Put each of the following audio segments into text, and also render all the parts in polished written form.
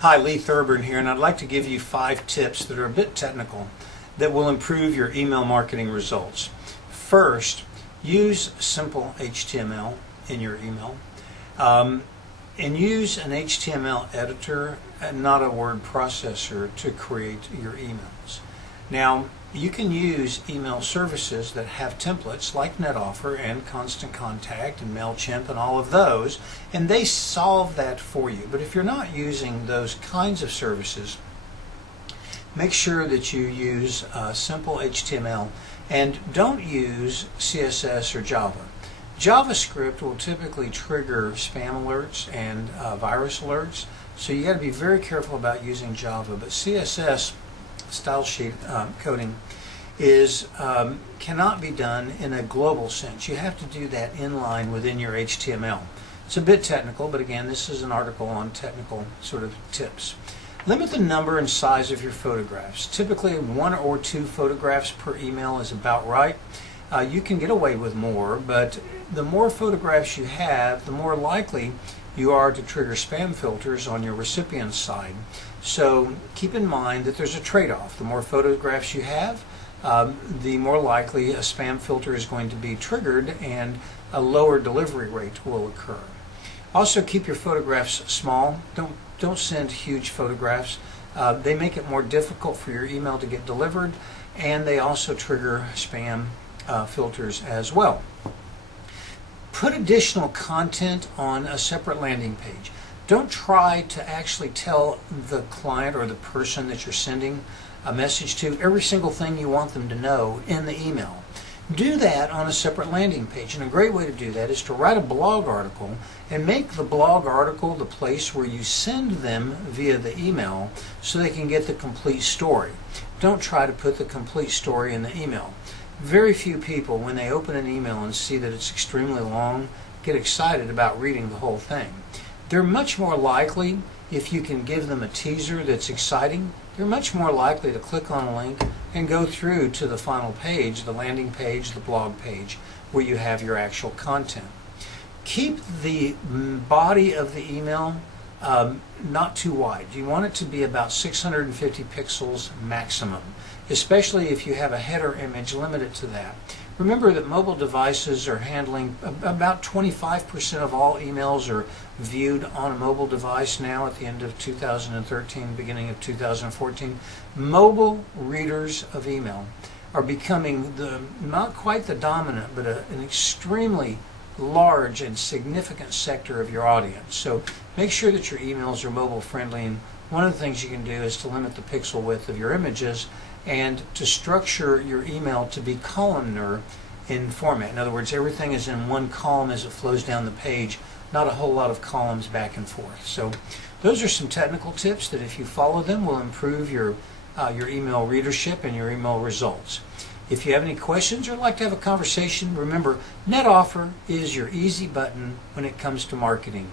Hi, Lee Thurburn here, and I'd like to give you 5 tips that are a bit technical that will improve your email marketing results. First, use simple HTML in your email, and use an HTML editor and not a word processor to create your emails. Now, you can use email services that have templates like NetOffer and Constant Contact and MailChimp and all of those, and they solve that for you. But if you're not using those kinds of services, make sure that you use simple HTML and don't use CSS or Java. JavaScript will typically trigger spam alerts and virus alerts, so you got to be very careful about using Java. But CSS style sheet coding cannot be done in a global sense. You have to do that inline within your HTML. It's a bit technical, but again, this is an article on technical sort of tips. Limit the number and size of your photographs. Typically 1 or 2 photographs per email is about right. You can get away with more, but the more photographs you have, the more likely you are to trigger spam filters on your recipient's side. So keep in mind that there's a trade-off. The more photographs you have, the more likely a spam filter is going to be triggered and a lower delivery rate will occur. Also, keep your photographs small. Don't send huge photographs. They make it more difficult for your email to get delivered, and they also trigger spam filters as well. Put additional content on a separate landing page. Don't try to actually tell the client or the person that you're sending a message to every single thing you want them to know in the email. Do that on a separate landing page, and a great way to do that is to write a blog article and make the blog article the place where you send them via the email so they can get the complete story. Don't try to put the complete story in the email. Very few people, when they open an email and see that it's extremely long, get excited about reading the whole thing. They're much more likely, if you can give them a teaser that's exciting, they're much more likely to click on a link and go through to the final page, the landing page, the blog page, where you have your actual content. Keep the body of the email not too wide. You want it to be about 650 pixels maximum, especially if you have a header image, limit it to that. Remember that mobile devices are handling about 25% of all emails are viewed on a mobile device now at the end of 2013, beginning of 2014. Mobile readers of email are becoming not quite the dominant, but an extremely large and significant sector of your audience. So make sure that your emails are mobile friendly, and one of the things you can do is to limit the pixel width of your images and to structure your email to be columnar in format. In other words, everything is in one column as it flows down the page, not a whole lot of columns back and forth. So those are some technical tips that if you follow them will improve your email readership and your email results. If you have any questions or like to have a conversation, remember NetOffer is your easy button when it comes to marketing.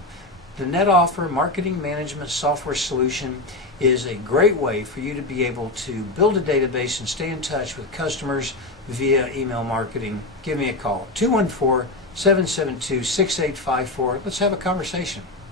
The NetOffer marketing management software solution is a great way for you to be able to build a database and stay in touch with customers via email marketing. Give me a call, 214-772-6854. Let's have a conversation.